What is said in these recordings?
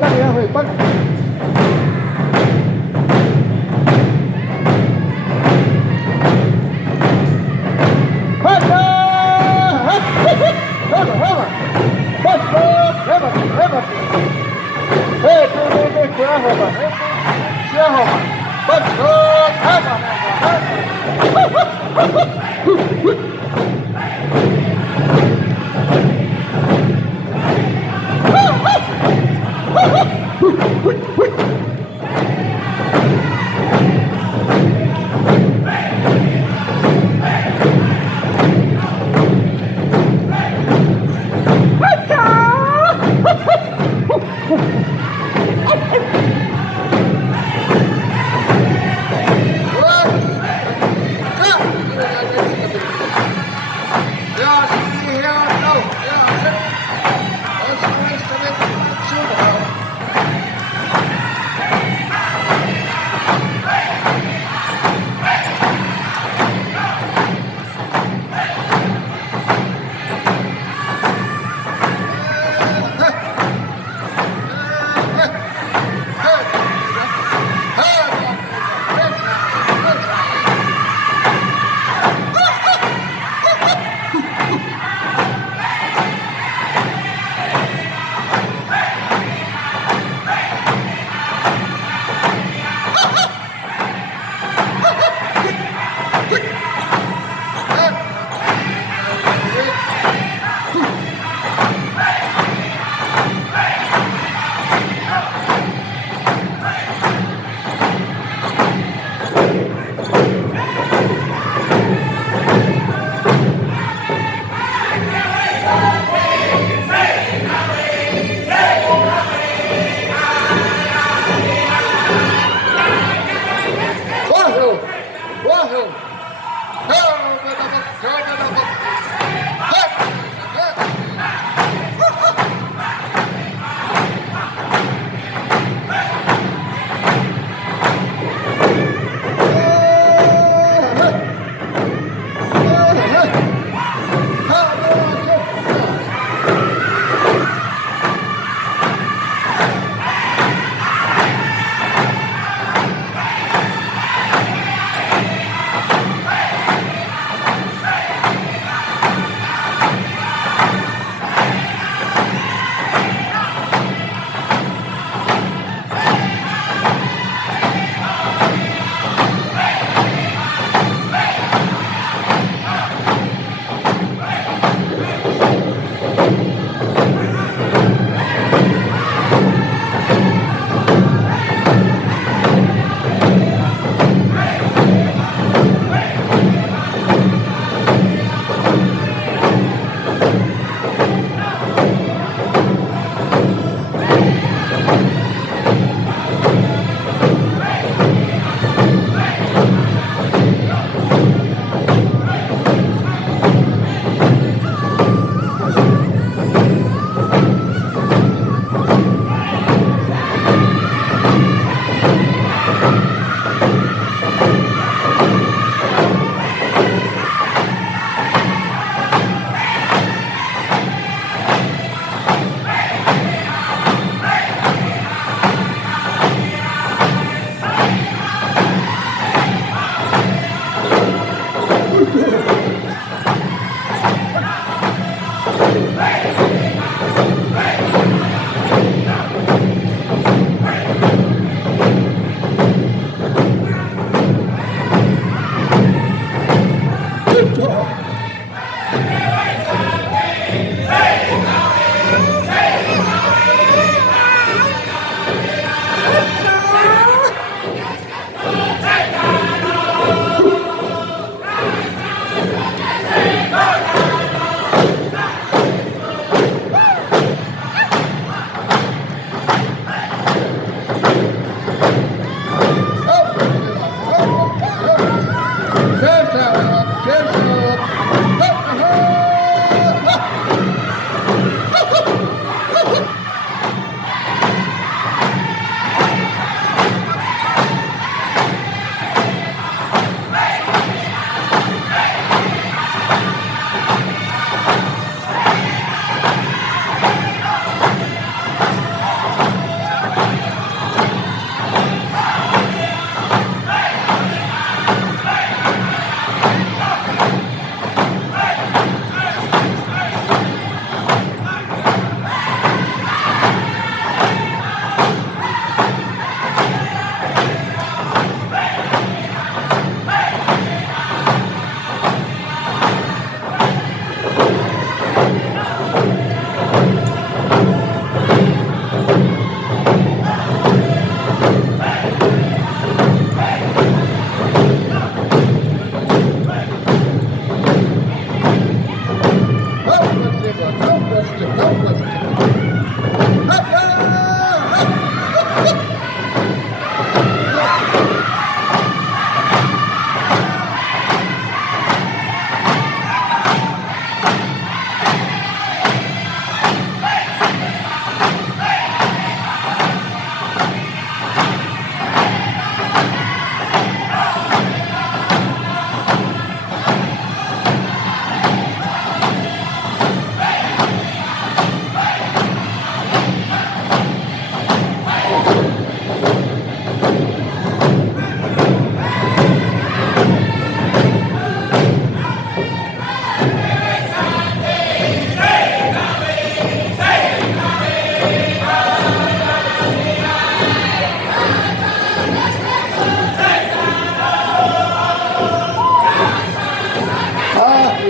ตั้งเนี่ยเฮ้ยปั้นฮัลโหลฮัลโหลฮัลโหลฮัลโหลฮัลโหลฮัลโหลฮัลโหลเฮ้ยเฮ้ยเฮ้ยเจ้าหัวมันเจ้าหัวมันฮัลโหลฮัลโหลฮัลโหล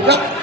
ครับ